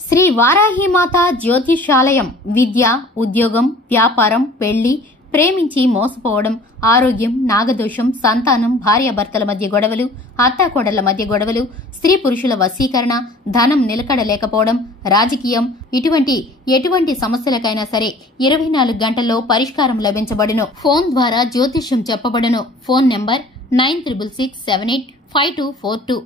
శ్రీ వారాహిమాత జ్యోతిషాలయం విద్య, ఉద్యోగం, వ్యాపారం, పెళ్లి, ప్రేమించి మోసపోవడం, ఆరోగ్యం, నాగదోషం, సంతానం, భార్యాభర్తల మధ్య గొడవలు, అత్తాకోడళ్ల మధ్య గొడవలు, స్త్రీ పురుషుల వశీకరణ, ధనం నిలకడ లేకపోవడం, రాజకీయం, ఎటువంటి సమస్యలకైనా సరే 24 గంటల్లో పరిష్కారం లభించబడును. ఫోన్ ద్వారా జ్యోతిష్యం చెప్పబడును. Phone number 9667852242.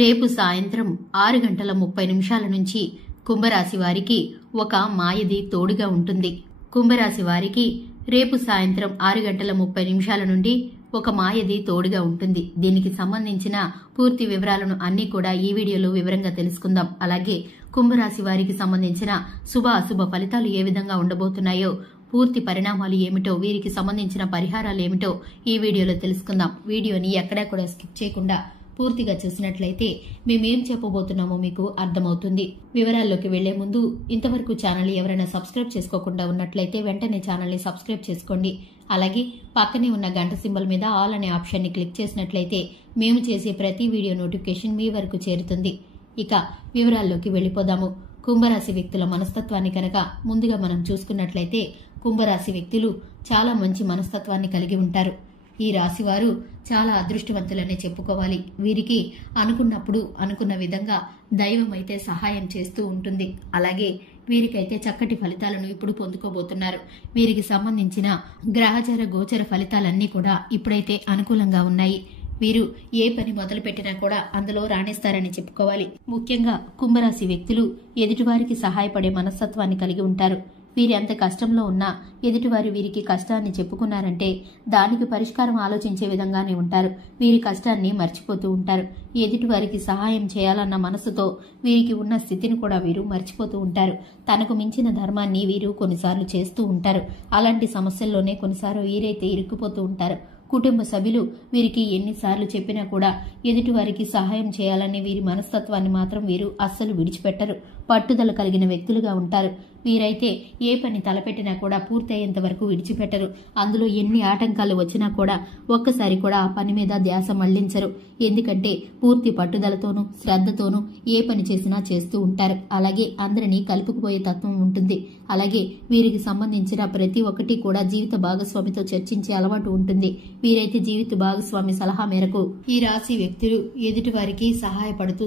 రేపు సాయంత్రం 6:30 నుంచి కుంభరాశి వారికి ఒక మాయది తోడుగా ఉంటుంది. కుంభరాశి వారికి రేపు సాయంత్రం 6:30 నుండి ఒక మాయది తోడుగా ఉంటుంది. దీనికి సంబంధించిన పూర్తి వివరాలను అన్ని కూడా ఈ వీడియోలో వివరంగా తెలుసుకుందాం. అలాగే కుంభరాశి వారికి సంబంధించిన శుభ అశుభ ఫలితాలు ఏ విధంగా ఉండబోతున్నాయో, పూర్తి పరిణామాలు ఏమిటో, వీరికి సంబంధించిన పరిహారాలు ఏమిటో ఈ వీడియోలో తెలుసుకుందాం. వీడియోని ఎక్కడా కూడా స్కిప్ చేయకుండా పూర్తిగా చూసినట్లయితే మేమేం చెప్పబోతున్నామో మీకు అర్థమవుతుంది. వివరాల్లోకి వెళ్లే ముందు ఇంతవరకు ఛానల్ ఎవరైనా సబ్స్క్రైబ్ చేసుకోకుండా ఉన్నట్లయితే వెంటనే ఛానల్ ని సబ్స్క్రైబ్ చేసుకోండి. అలాగే పక్కనే ఉన్న గంట సింబల్ మీద ఆల్ అనే ఆప్షన్ ని క్లిక్ చేసినట్లయితే మేము చేసే ప్రతి వీడియో నోటిఫికేషన్ మీ వరకు చేరుతుంది. ఇక వివరాల్లోకి వెళ్లిపోదాము. కుంభరాశి వ్యక్తుల మనస్తత్వాన్ని కనుక ముందుగా మనం చూసుకున్నట్లయితే కుంభరాశి వ్యక్తులు చాలా మంచి మనస్తత్వాన్ని కలిగి ఉంటారు. ఈ రాశివారు చాలా అదృష్టవంతులనే చెప్పుకోవాలి. వీరికి అనుకున్నప్పుడు అనుకున్న విధంగా దైవం అయితే సహాయం చేస్తూ ఉంటుంది. అలాగే వీరికైతే చక్కటి ఫలితాలను ఇప్పుడు పొందుకోబోతున్నారు. వీరికి సంబంధించిన గ్రహచార గోచర ఫలితాలన్నీ కూడా ఇప్పుడైతే అనుకూలంగా ఉన్నాయి. వీరు ఏ పని మొదలు పెట్టినా కూడా అందులో రాణిస్తారని చెప్పుకోవాలి. ముఖ్యంగా కుంభరాశి వ్యక్తులు ఎదుటివారికి సహాయపడే మనస్తత్వాన్ని కలిగి ఉంటారు. వీరి అంత కష్టంలో ఉన్నా ఎదుటివారు వీరికి కష్టాన్ని చెప్పుకున్నారంటే దానికి పరిష్కారం ఆలోచించే విధంగానే ఉంటారు. వీరి కష్టాన్ని మర్చిపోతూ ఉంటారు. ఎదుటివారికి సహాయం చేయాలన్న మనసుతో వీరికి ఉన్న స్థితిని కూడా వీరు మర్చిపోతూ ఉంటారు. తనకు మించిన ధర్మాన్ని వీరు కొన్నిసార్లు చేస్తూ ఉంటారు. అలాంటి సమస్యల్లోనే కొన్నిసార్లు వీరైతే ఇరుక్కుపోతూ ఉంటారు. కుటుంబ సభ్యులు వీరికి ఎన్నిసార్లు చెప్పినా కూడా ఎదుటివారికి సహాయం చేయాలనే వీరి మనస్తత్వాన్ని మాత్రం వీరు అస్సలు విడిచిపెట్టరు. పట్టుదల కలిగిన వ్యక్తులుగా ఉంటారు. వీరైతే ఏ పని తలపెట్టినా కూడా పూర్తి అయ్యేంత వరకు విడిచిపెట్టరు. అందులో ఎన్ని ఆటంకాలు వచ్చినా కూడా ఒక్కసారి కూడా ఆ పని మీద ధ్యాస మళ్లించరు. ఎందుకంటే పూర్తి పట్టుదలతోనూ శ్రద్ధతోనూ ఏ పని చేసినా చేస్తూ ఉంటారు. అలాగే అందరినీ కలుపుకుపోయే తత్వం ఉంటుంది. అలాగే వీరికి సంబంధించిన ప్రతి ఒక్కటి కూడా జీవిత భాగస్వామితో చర్చించే అలవాటు ఉంటుంది. వీరైతే జీవిత భాగస్వామి సలహా మేరకు ఈ రాశి వ్యక్తులు ఎదుటి వారికి సహాయపడుతూ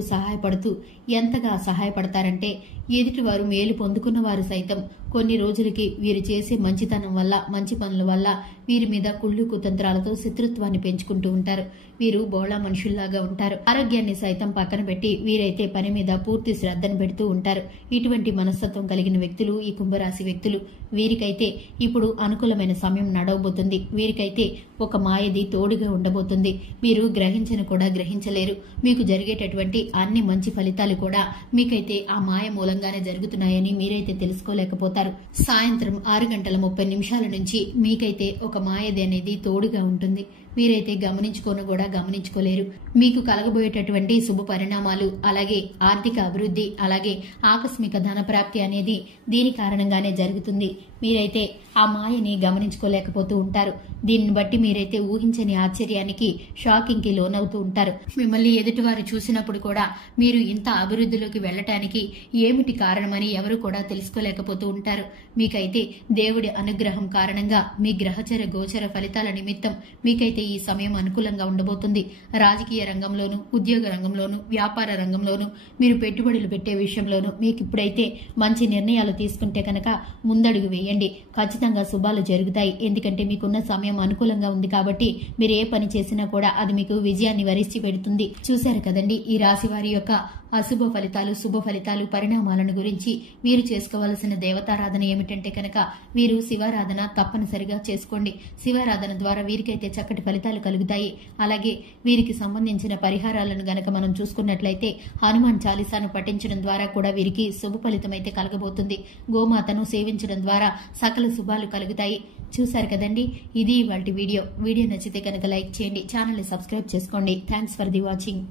ఎంతగా సహాయపడతారంటే ఎదుటివారు మేలు పొందుకున్న వారు సైతం కొన్ని రోజులకి వీరు చేసే మంచితనం వల్ల, మంచి పనుల వల్ల వీరి మీద కుళ్ళు కుతంత్రాలతో శత్రుత్వాన్ని పెంచుకుంటూ ఉంటారు. వీరు బోళా మనుషుల్లాగా ఉంటారు. ఆరోగ్యాన్ని సైతం పక్కన పెట్టి వీరైతే పని మీద పూర్తి శ్రద్ధను పెడుతూ ఉంటారు. ఇటువంటి మనస్తత్వం కలిగిన వ్యక్తులు ఈ కుంభరాశి వ్యక్తులు. వీరికైతే ఇప్పుడు అనుకూలమైన సమయం నడవబోతుంది. వీరికైతే ఒక మాయది తోడుగా ఉండబోతుంది. మీరు గ్రహించను కూడా గ్రహించలేరు. మీకు జరిగేటటువంటి అన్ని మంచి ఫలితాలు కూడా మీకైతే ఆ మాయ మూలంగానే జరుగుతున్నాయని మీరైతే తెలుసుకోలేకపోతారు. సాయంత్రం 6:30 నుంచి మీకైతే ఒక మాయది అనేది తోడుగా ఉంటుంది. మీరైతే గమనించుకోలేరు. మీకు కలగబోయేటటువంటి శుభ పరిణామాలు, అలాగే ఆర్థిక అభివృద్ధి, అలాగే ఆకస్మిక ధన ప్రాప్తి అనేది దీని కారణంగానే జరుగుతుంది. మీరైతే ఆ మాయని గమనించుకోలేకపోతూ ఉంటారు. దీన్ని బట్టి మీరైతే ఊహించని ఆశ్చర్యానికి, షాకింగ్ కి లోనవుతూ ఉంటారు. మిమ్మల్ని ఎదుటివారు చూసినప్పుడు కూడా మీరు ఇంత అభివృద్ధిలోకి వెళ్లటానికి ఏమిటి కారణమని ఎవరు కూడా తెలుసుకోలేకపోతూ ఉంటారు. మీకైతే దేవుడి అనుగ్రహం కారణంగా మీ గ్రహచర గోచర ఫలితాల నిమిత్తం మీకైతే ఈ సమయం అనుకూలంగా ఉండబోతుంది. రాజకీయ రంగంలోనూ, ఉద్యోగ రంగంలోనూ, వ్యాపార రంగంలోనూ, మీరు పెట్టుబడులు పెట్టే విషయంలోనూ మీకు ఇప్పుడైతే మంచి నిర్ణయాలు తీసుకుంటే కనుక ముందడుగు వేయండి. ఖచ్చితంగా శుభాలు జరుగుతాయి. ఎందుకంటే మీకున్న సమయం అనుకూలంగా ఉంది కాబట్టి మీరు ఏ పని చేసినా కూడా అది మీకు విజయాన్ని వరించి పెడుతుంది. చూశారు కదండి ఈ రాశి వారి యొక్క అశుభ ఫలితాలు, శుభ ఫలితాలు, పరిణామాలను గురించి. వీరు చేసుకోవాల్సిన దేవతారాధన ఏమిటంటే కనుక వీరు శివారాధన తప్పనిసరిగా చేసుకోండి. శివారాధన ద్వారా వీరికైతే చక్కటి ఫలితాలు కలుగుతాయి. అలాగే వీరికి సంబంధించిన పరిహారాలను గనక మనం చూసుకున్నట్లయితే హనుమాన్ చాలీసాను పఠించడం ద్వారా కూడా వీరికి శుభ ఫలితం అయితే కలగబోతుంది. గోమాతను సేవించడం ద్వారా సకల శుభాలు కలుగుతాయి. చూశారు కదండి, ఇది ఇవాల్టి వీడియో. వీడియో నచ్చితే కనుక లైక్ చేయండి, ఛానల్ ని సబ్స్క్రైబ్ చేసుకోండి. Thanks for the watching.